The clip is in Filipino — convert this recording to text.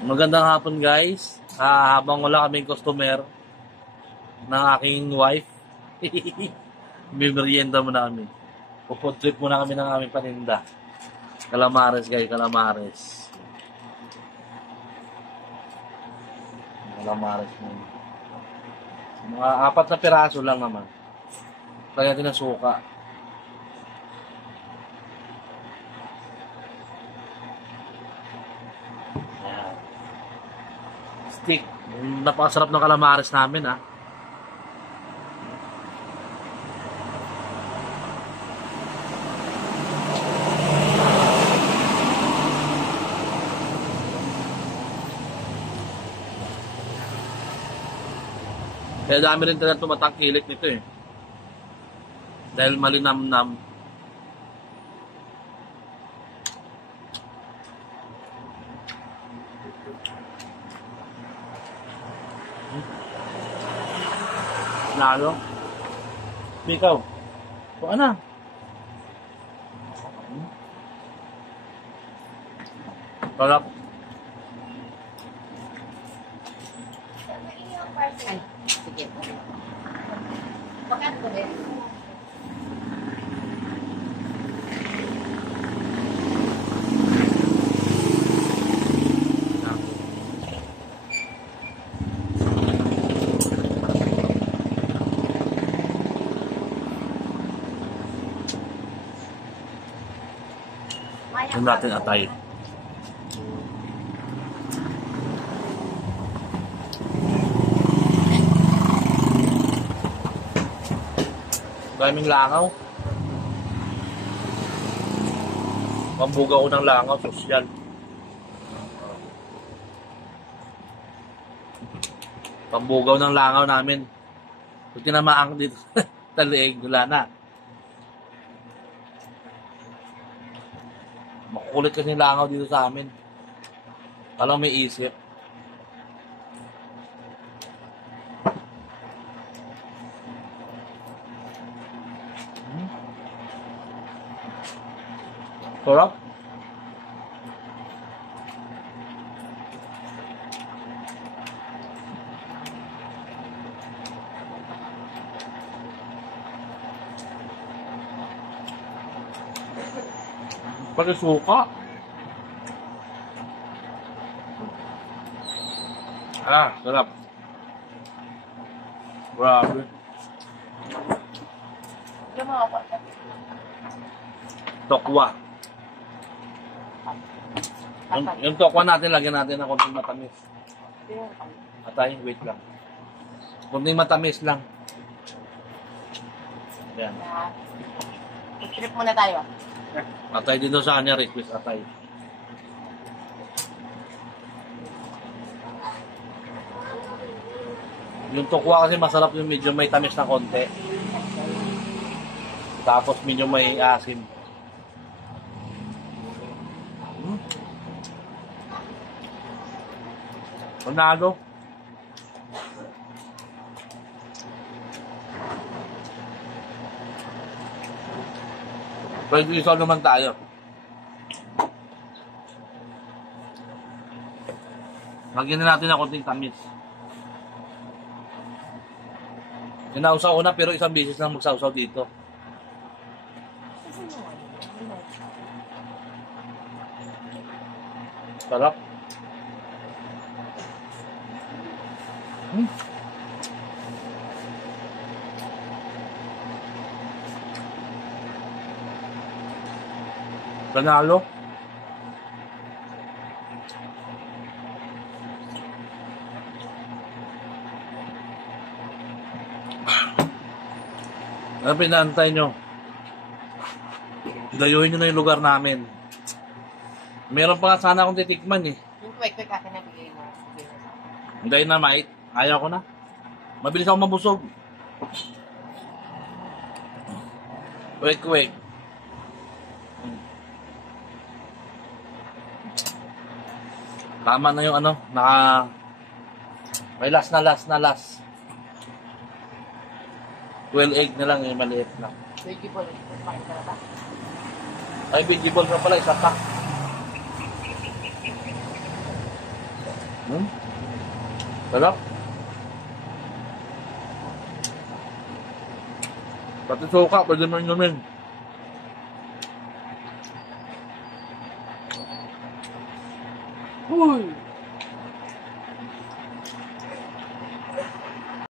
Magandang hapon guys. Habang wala kaming customer ng aking wife, may merienda muna kami. Food trip muna kami ng aming paninda. Calamares guys, calamares. Calamares muna. Mga 4 na piraso lang naman. Kaya natin ang suka. Stick. Napakasarap ng calamares namin ah. Kaya dami rin talaga tumatangkilik nito eh. Dahil malinamnam. Lalo. Ikaw. Kuha na. Sarap. Ay, sige. Bakit ko din? Yung natin atay. Daming langaw. Pambugaw ng langaw, sosyal. Pambugaw ng langaw namin. Kung tinamaang dito, taliig, wala na. Makukulit kasi yung langaw dito sa amin. Talang may isip. Sarap. Pati suka. Sarap. Grabe. Tokwa. Yung tokwa natin, lagyan natin ng konting matamis. Atay, wait lang. Konting matamis lang. Yan. Trip muna tayo. Atay dito sa kanya, request atay. Yung tokwa kasi masarap yung medyo may tamis na konti. Tapos medyo may asim. Panalo. Pwede isaw naman tayo. Lagyan na natin ng konting tamis. Sinausaw ko na pero isang beses lang magsausaw dito. Sarap. Panalo. Ano pinaantay nyo? Dayuhin nyo na yung lugar namin. Meron pa nga sana akong titikman eh. Yung quick akin na bigay mo. Dynamite. Ayaw ko na. Mabilis ako mabusog. Quick. Tama na yung ano, may last na last. 12 egg na lang, maliit na. Vegetable. Pakita na ba? Ay, vegetable na pala, isa pa. Sarap. Pati suka, pwede mo inumin. Uy!